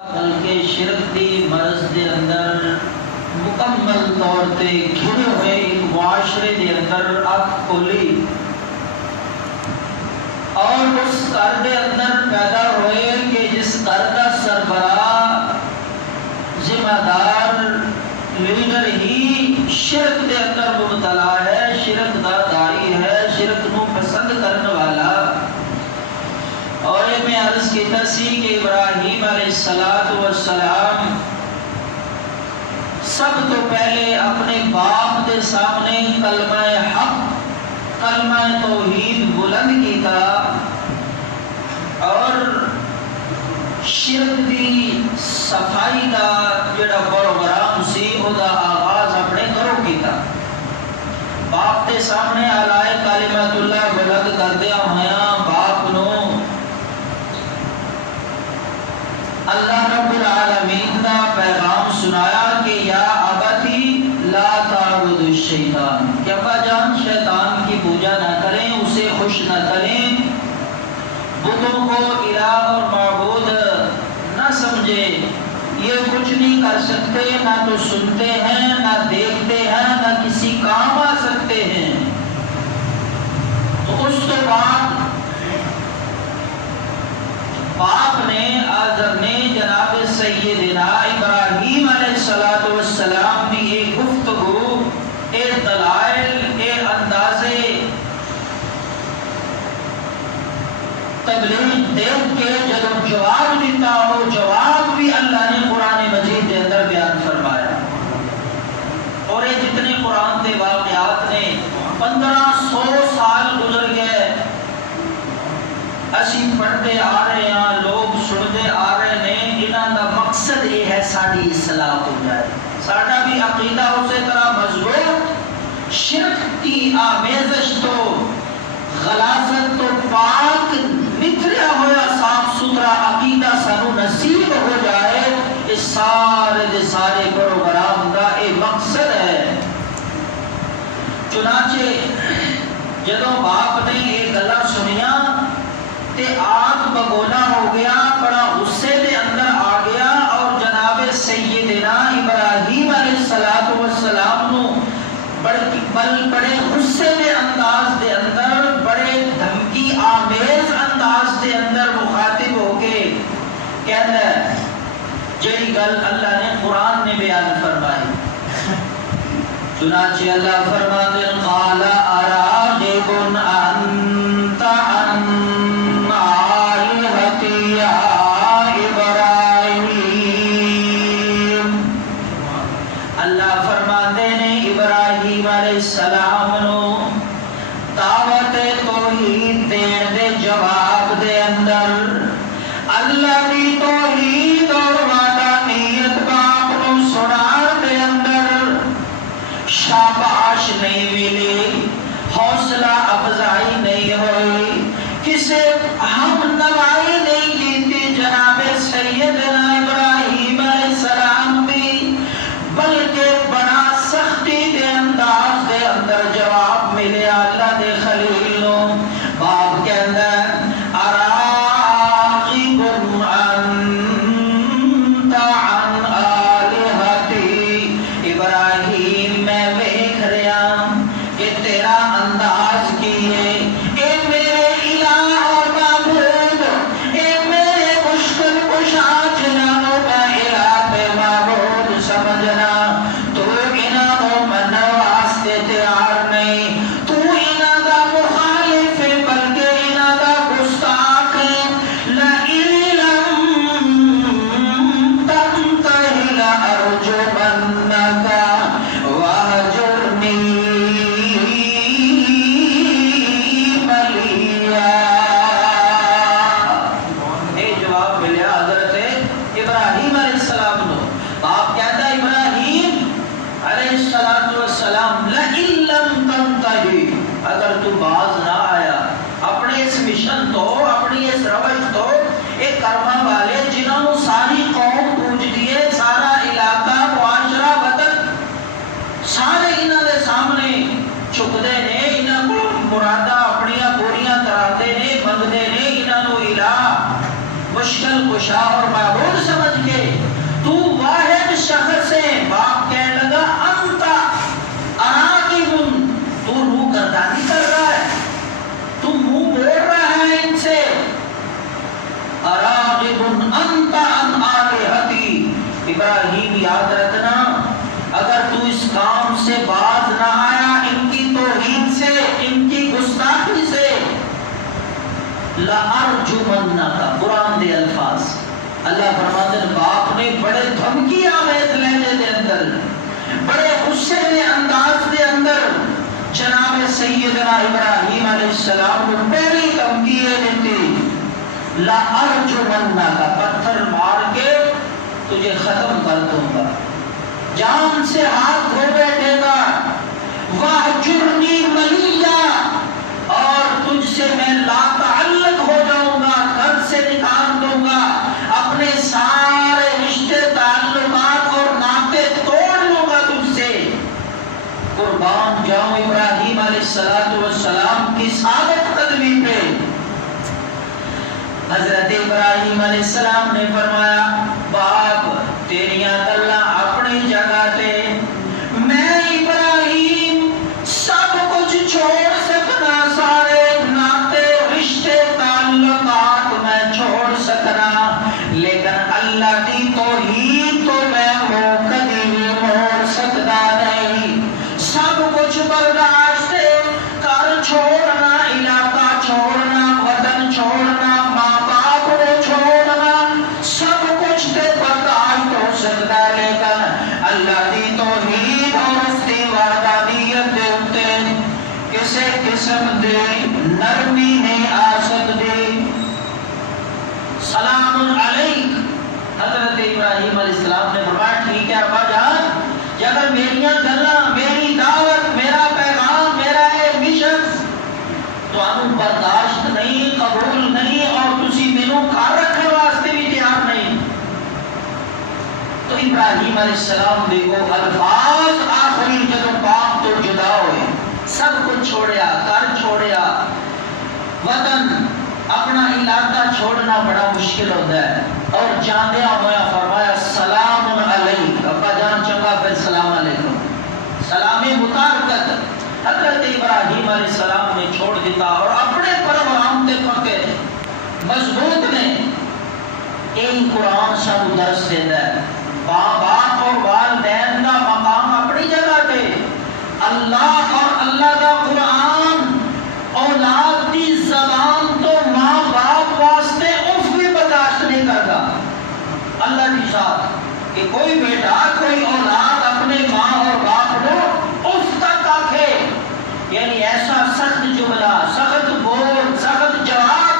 بلکہ شرک دی مرض دے اندر مکمل طور تے گھرے ہوئے ایک معاشرے دے اندر اک کھولی اور اس گھر دے اندر پیدا ہوئے کہ جس گھر کا سربراہ ذمہ دار لیڈر ہی شرک دے اندر مبتلا ہے، شرک دا داعی ہے، شرک نو پسند کرنے والا۔ اور یہ میں عرض کیتا سی کہ ابراہیم علیہ السلام سب تو پہلے اپنے باپ دے سامنے کلمہ حق، کلمہ توحید بلند کیتا اور شرک دی صفائی دا جڑا پروگرام سی او دا آغاز اپنے گھروں کیتا۔ باپ دے سامنے علائے کلمۃ اللہ بلند کردیا ہویا باپ نو اللہ رب العالمین دا پیغام سنایا کہ یا ابتی لا تعبد الشیطان، کہ ابا جان شیطان کی پوجا نہ کریں، اسے خوش نہ کریں، بتوں کو الہ اور معبود نہ سمجھیں، یہ کچھ نہیں کر سکتے، نہ تو سنتے ہیں، نہ دیکھتے ہیں، نہ کسی کام آ سکتے ہیں۔ تو اس کے بعد باپ نے آذر نے جناب سیدنا ابراہیم علیہ السلام کی ایک گفتگو، ایک دلائل، ایک اندازے تبلیغ دیکھ کے جب جواب دیتا ہو، جواب بھی اللہ نے قرآن مجید کے اندر بیان فرمایا۔ اور یہ جتنے قرآن کے واقعات نے 1500 سال گزر گئے، اسی پڑھتے آ رہے ہیں، لوگ سنتے آ رہے ہیں، انہاں دا مقصد یہ ہے ساری اصلاح ہو جائے، ساڈا بھی عقیدہ اسی طرح مضبوط، شرک کی آمیزش تو غلاظت تو پاک نکھریا ہوا صاف ستھرا عقیدہ سانو نصیب ہو جائے، اس سارے دے سارے پروگرام دا یہ مقصد ہے۔ چنانچہ جدوں باپ نے یہ گلاں سنیاں تے آپ بگولا ہو گیا، بڑا غصے دے اندر آ گیا اور جناب سیدنا ابراہیم علیہ السلام نو بڑے غصے دے انداز دے اندر، بڑے دھمکی آمیز انداز دے اندر مخاطب ہو کے کہتا ہے جڑی گل اللہ نے قرآن نے بیان فرمائی۔ چنانچہ اللہ فرماتے ہیں قال اراغب انت عن آلہتی یا ابراہیم، اللہ فرماتے ہیں ابراہیم علیہ السلام نو دعوت توحید دین دے جواب دے اندر اللہ دی توحید اور وحدانیت باپ نو سنان دے اندر شاباش نہیں ملی، حوصلہ افزائی نہیں ہوئی، کسے ہم نوائی نہیں کیتی جناب سیدنا ابراہیم علیہ السلام بھی، بلکہ بڑا سختی دے انداز دے اندر جواب ملے اللہ دے خلیل نو۔ باپ کہندا ہے اراغب انت عن آلہتی، ابراہیم میں ویکھ رہا کہ تیرا انداز کی ہے، اے میرے الہ اور معبود، اے میرے مشکل کشا جنانوں کا الہ تے معبود سمجھنا، تو انہاں کو من واسطے تیار نہیں، تو انہاں دا مخالف ہے بلکہ انہاں دا گستاخ ہے۔ لئن لم تنتہ لأرجمنک واہجرنی ملیا۔ اے جواب ملیا حضرت ابراہیم علیہ السلام نو۔ باپ کہتا ہے ابراہیم علیہ السلام لئن لم تنتہ، اگر تو باز نہ آیا اپنے اس مشن تو، اپنی اس روش تو، ایک کرما والے جنہوں نے ساری قوم پوج دیے، سارا علاقہ معاشرہ وطن سارے انہاں دے سامنے چھکدے نے، انہاں کو مرادہ اپنیاں پوریاں کراتے نے، منگدے نے، انہاں نو الہ مشکل کشا اور معبود سمجھ کے لَأَرْجُمَنَّكَ، قرآن دے الفاظ اللہ فرماتے ہیں باپ نے بڑے دھمکی آمیز لہجے دے اندر، بڑے غصے دے انداز دے اندر جناب سیدنا ابراہیم علیہ السلام کو پہلی دھمکی یہ دیتی، لَأَرْجُمَنَّكَ، پتھر مار کے تجھے ختم کر دوں گا، جان سے ہاتھ دھو بیٹھے گا، وَاحْجُرْنِي مَلِيًّا، اور تجھ سے میں لا تعلق ہو جاؤں گا، گھر سے نکال دوں گا، اپنے سارے رشتے تعلقات اور ناطے توڑ لوں گا تجھ سے، قربان جاؤں ابراہیم علیہ السلام کی ثابت قدمی پہ۔ حضرت ابراہیم علیہ السلام نے فرمایا باپ تیریاں گلاں اپنی جگہ تے، میں ابراہیم سب کچھ چھوڑ سکنا، سارے ناطے رشتے تعلقات میں چھوڑ سکنا، لیکن اللہ دی توحید تو میں کبھی موڑ سکتا نہیں، سب کچھ برداشت کر چھوڑنا، علاقہ چھوڑنا، وطن چھوڑنا، ماں باپ کو چھوڑنا، سب کچھ تے برداشت ہو سکتا ہے، لیکن اللہ دی توحید اور اس کی وحدانیت دے اتے کسے قسم دے نرمی نہیں آ سکتی۔ سلام علیک، حضرت ابراہیم علیہ السلام نے فرمایا ٹھیک ہے ابا جان، اگر میریاں گلاں، میری دعوت، میرا پیغام، میرا یہ مشن تانوں برداشت نہیں، قبول نہیں، اور تسی مینوں گھر رکھنے واسطے بھی تیار نہیں، تو ابراہیم علیہ السلام دیکھو الفاظ آخری جدو باپ تو جدا ہوئے، سب کچھ چھوڑیا، گھر چھوڑیا، وطن اپنا علاقہ چھوڑنا بڑا مشکل ہوتا ہے، اور جاندیا ہوا فرمایا سلام علیک، ابا جان چنگا پھر سلام علیکم، سلام مطابقت حضرت ابراہیم علیہ السلام نے چھوڑ دیتا، اور اپنے پروگرام تے پکے مضبوط نے۔ یہی قرآن سانو درس دیتا ہے، باپ اور والدین کا مقام اپنی جگہ پہ، اللہ اور اللہ کا قرآن اولاد کی زبان تو ماں باپ واسطے اف بھی برداشت نہیں کرتا، اللہ کی ذات کہ کوئی بیٹا کوئی اولاد اپنے ماں اور باپ کو اف تک آکھے، یعنی ایسا سخت جملہ، سخت بول، سخت جواب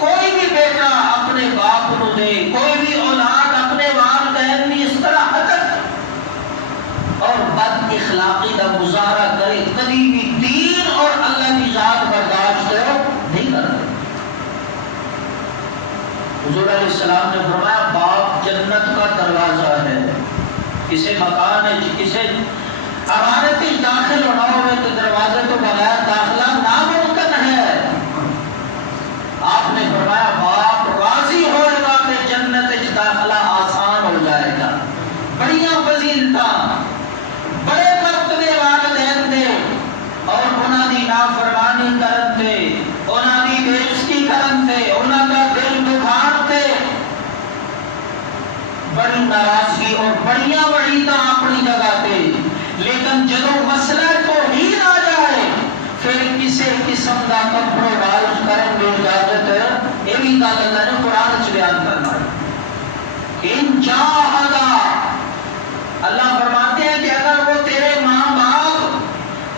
کوئی بھی بیٹا اپنے باپ کو دے، کوئی بھی اولاد اپنے والدین میں اس طرح حقت اور بد اخلاقی کا مظاہرہ کرے، کبھی بھی دین اور اللہ کی ذات برداشت نہیں کرتے۔ حضور علیہ السلام نے فرمایا باپ جنت کا دروازہ ہے، کسی مکان ہے کسی عمارت میں داخل ہونا ہوئے تو دروازے تو بغیر داخلہ ناممکن ہے، آپ نے فرمایا باپ راضی ہوئے گا کہ جنت داخلہ آسان ہو جائے گا، بڑیاں فضیلتاں، بڑے مرتبے والدین دے، اور انہاں دی نافرمانی کرن تے، انہاں دی بے عزتی کرن تے، انہاں دا دل دکھان تے بڑی ناراضگی اور بڑیاں وعیداں اپنی جگہ تے، لیکن جدوں مسئلہ توحید آ جائے پھر کسی قسم کا کمپرومائز کرن دی اجازت یہ بھی گل اللہ نے قرآن وچ بیان کرنا ہے۔ ان جاہدا، اللہ فرماتے ہیں کہ اگر وہ تیرے ماں باپ،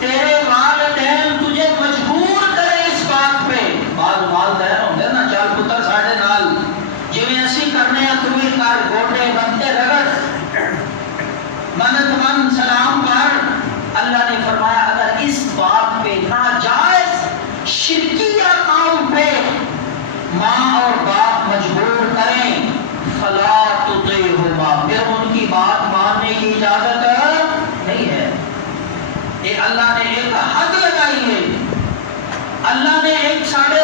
تیرے والدین تجھے مجبور کرے اس بات پہ، بعض والدین ہوندے نا چل پتر ساڈے نال جویں اسی کرنے ہیں تو بھی کر، گوڈے بنتے رگڑ، منت من سلام پر، اللہ نے فرمایا اگر اس بات پہ ناجائز شرکیہ کام پہ ماں اور باپ مجبور کریں فلا تطیعہما، پھر ان کی بات ماننے کی اجازت نہیں ہے۔ یہ اللہ نے ایک حد لگائی ہے، اللہ نے ایک ساڑھے